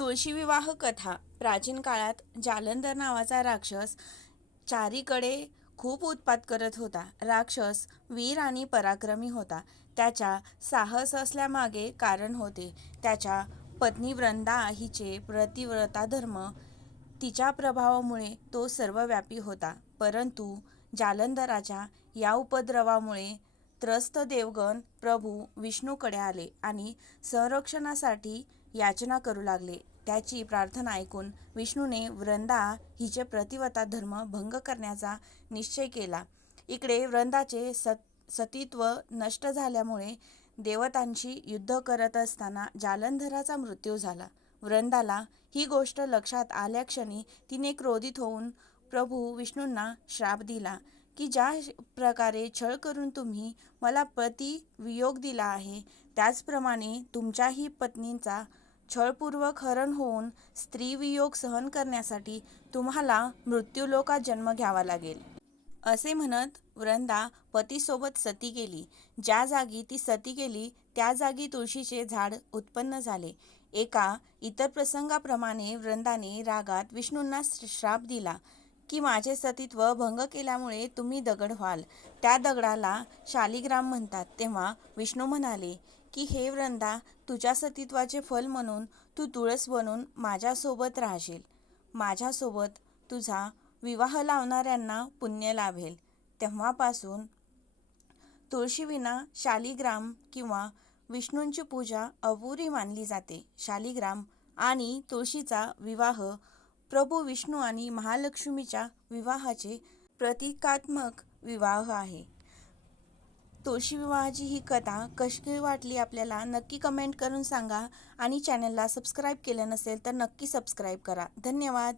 तुळशी विवाह कथा प्राचीन काळात जालंधर नावाचा राक्षस चारीकडे खूप उत्पात करत होता. राक्षस वीर आणि पराक्रमी होता. त्याच्या साहस असल्यामागे कारण होते. त्याच्या पत्नी वृंदा हिचे प्रतिव्रता धर्म तिच्या प्रभावामुळे तो सर्वव्यापी होता. परंतु जालंधराच्या या उपद्रवामुळे त्रस्त देवगण प्रभू विष्णूकडे आले आणि संरक्षणासाठी याचना करू लागले. त्याची प्रार्थना ऐकून विष्णूने वृंदा हिचे प्रतिवता धर्म भंग करण्याचा निश्चय केला. इकडे वृंदाचे सत सतीत्व नष्ट झाल्यामुळे देवतांशी युद्ध करत असताना जालंधराचा मृत्यू झाला. वृंदाला ही गोष्ट लक्षात आल्याक्षणी तिने क्रोधित होऊन प्रभू विष्णूंना श्राप दिला. की ज्या प्रकारे छळ करून तुम्ही मला पती वियोग दिला आहे त्याचप्रमाणे तुमच्याही पत्नींचा छळपूर्वक हरण होऊन स्त्रीवियोग सहन करण्यासाठी तुम्हाला मृत्यूलोकात जन्म घ्यावा लागेल. असे म्हणत वृंदा पतीसोबत सती गेली. ज्या जागी ती सती गेली त्या जागी तुळशीचे झाड उत्पन्न झाले. एका इतर प्रसंगाप्रमाणे वृंदाने रागात विष्णूंना श्राप दिला. की माझे सतीत्व भंग केल्यामुळे तुम्ही दगड व्हाल. त्या दगडाला शालिग्राम म्हणतात. तेव्हा विष्णू म्हणाले की हे वृंदा तुझ्या सतीत्वाचे फल म्हणून तू तुळस बनून माझ्यासोबत राहशील. माझ्यासोबत तुझा विवाह लावणाऱ्यांना पुण्य लाभेल. तेव्हापासून तुळशीविना शालिग्राम किंवा विष्णूंची पूजा अपुरी मानली जाते. शालिग्राम आणि तुळशीचा विवाह प्रभू विष्णू आणि महालक्ष्मीच्या विवाहाचे प्रतिकात्मक विवाह आहे. तुळशी विवाहाची ही कथा कशी वाटली आपल्याला नक्की कमेंट करून सांगा आणि चॅनलला सबस्क्राईब केलं नसेल तर नक्की सबस्क्राईब करा. धन्यवाद.